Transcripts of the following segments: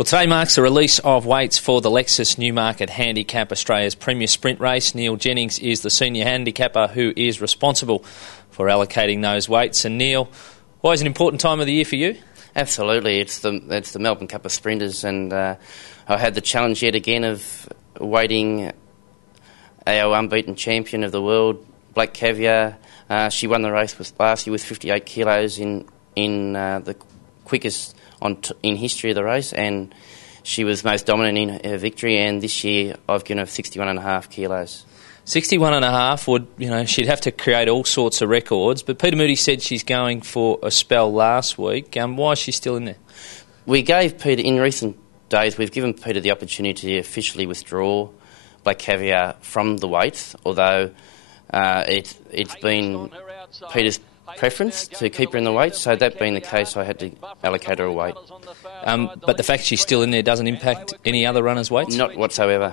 Well, today marks the release of weights for the Lexus Newmarket Handicap, Australia's premier sprint race. Neil Jennings is the senior handicapper who is responsible for allocating those weights. And Neil, why is it an important time of the year for you? Absolutely, it's the Melbourne Cup of Sprinters, and I had the challenge yet again of weighting our unbeaten champion of the world, Black Caviar. She won the race last year with 58 kilos in the quickest in history of the race, and she was most dominant in her victory. And this year, I've given her 61.5 kilos. 61.5 would, she'd have to create all sorts of records. But Peter Moody said she's going for a spell last week. Why is she still in there? We gave Peter, in recent days, we've given Peter the opportunity to officially withdraw Black Caviar from the weights, although it's been Peter's preference to keep her in the weight, so that being the case, I had to allocate her a weight. But the fact she's still in there doesn't impact any other runners' weights? Not whatsoever.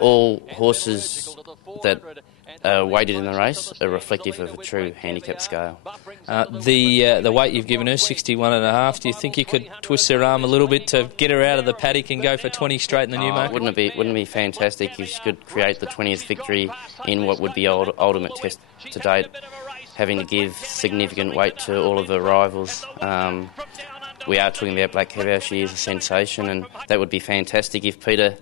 All horses that are weighted in the race are reflective of a true handicap scale. The weight you've given her, 61.5, do you think you could twist her arm a little bit to get her out of the paddock and go for 20 straight in the Newmarket? Wouldn't it be fantastic if she could create the 20th victory in what would be ultimate test to date, having to give significant weight to all of her rivals. We are talking about Black Caviar. She is a sensation, and that would be fantastic if Peter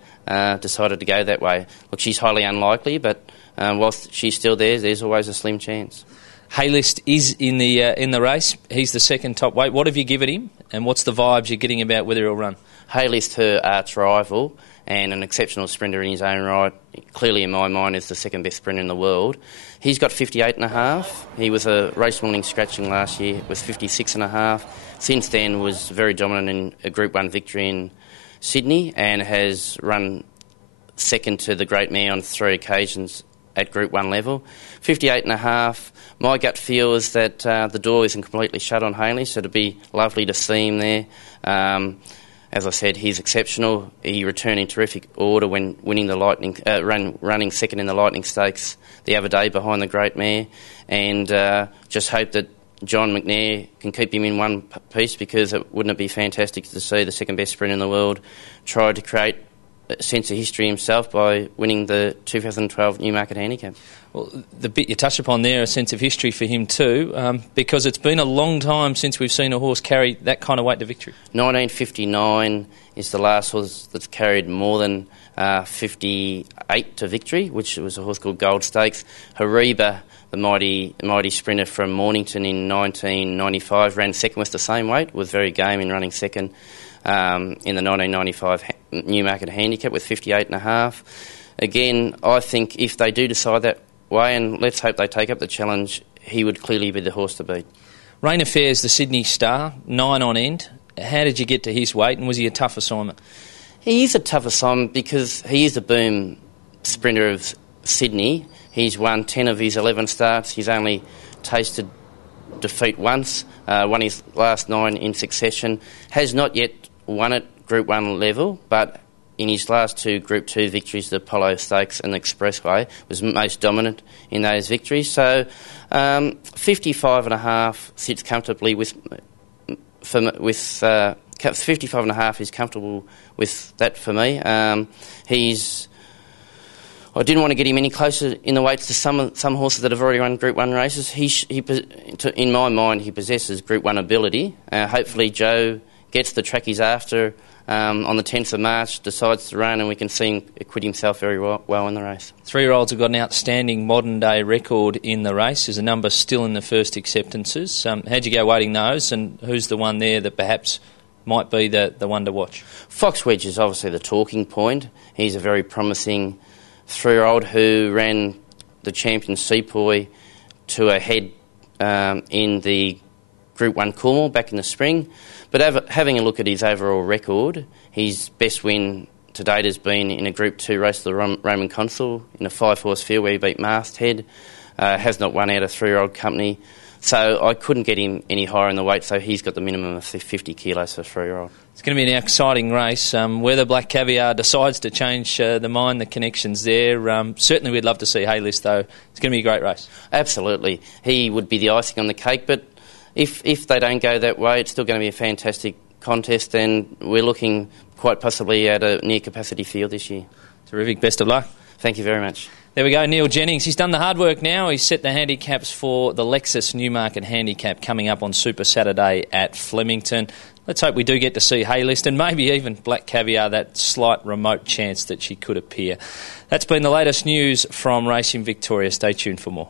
decided to go that way. Look, she's highly unlikely, but whilst she's still there, there's always a slim chance. Haylist is in the race. He's the second top weight. What have you given him, and what's the vibes you're getting about whether he'll run? Haylist, her arch rival, and an exceptional sprinter in his own right. Clearly, in my mind, is the second best sprinter in the world. He's got 58.5. He was a race morning scratching last year with 56.5. Since then, was very dominant in a Group 1 victory in Sydney, and has run second to the Great Mare on 3 occasions at Group 1 level. 58.5. My gut feel is that the door isn't completely shut on Haley, so it'd be lovely to see him there. As I said, he's exceptional. He returned in terrific order when winning the Lightning, running second in the Lightning Stakes the other day behind the Great Mare, and just hope that John McNair can keep him in one piece, because wouldn't it be fantastic to see the second best sprinter in the world try to create a sense of history himself by winning the 2012 Newmarket Handicap. Well, the bit you touched upon there, a sense of history for him too, because it's been a long time since we've seen a horse carry that kind of weight to victory. 1959 is the last horse that's carried more than 58 to victory, which was a horse called Gold Stakes. Hariba, the mighty sprinter from Mornington in 1995, ran second with the same weight, was very game in running second in the 1995 Newmarket Handicap with 58.5. Again, I think if they do decide that way, and let's hope they take up the challenge, he would clearly be the horse to beat. Rain Affair's the Sydney star, 9 on end. How did you get to his weight, and was he a tough assignment? He is a tough assignment because he is the boom sprinter of Sydney. He's won 10 of his 11 starts. He's only tasted defeat once, won his last 9 in succession. Has not yet won at Group 1 level, but in his last 2 Group 2 victories, the Apollo Stakes and the Expressway, was most dominant in those victories. So 55.5 sits comfortably with 55.5 is comfortable with that for me. I didn't want to get him any closer in the weights to some horses that have already run Group 1 races. In my mind, he possesses Group 1 ability. Hopefully Joe gets the track he's after on the 10th of March, decides to run, and we can see him acquit himself very well in the race. 3-year-olds have got an outstanding modern-day record in the race. There's a number still in the first acceptances. How'd you go weighting those, and who's the one there that perhaps might be the one to watch? Fox Wedge is obviously the talking point. He's a very promising 3-year-old who ran the champion Sepoy to a head in the Group 1 Cornwall back in the spring. But having a look at his overall record, his best win to date has been in a Group 2 race to the Roman Consul in a 5-horse field where he beat Masthead. Has not won out of 3-year-old company. So I couldn't get him any higher in the weight, so he's got the minimum of 50 kilos for a 3-year-old. It's going to be an exciting race. Whether Black Caviar decides to change the mind, the connections there, certainly we'd love to see Haylist, though. It's going to be a great race. Absolutely. He would be the icing on the cake, but if they don't go that way, it's still going to be a fantastic contest, and we're looking quite possibly at a near-capacity field this year. Terrific. Best of luck. Thank you very much. There we go, Neil Jennings. He's done the hard work now. He's set the handicaps for the Lexus Newmarket Handicap coming up on Super Saturday at Flemington. Let's hope we do get to see Haylist and maybe even Black Caviar, that slight remote chance that she could appear. That's been the latest news from Racing Victoria. Stay tuned for more.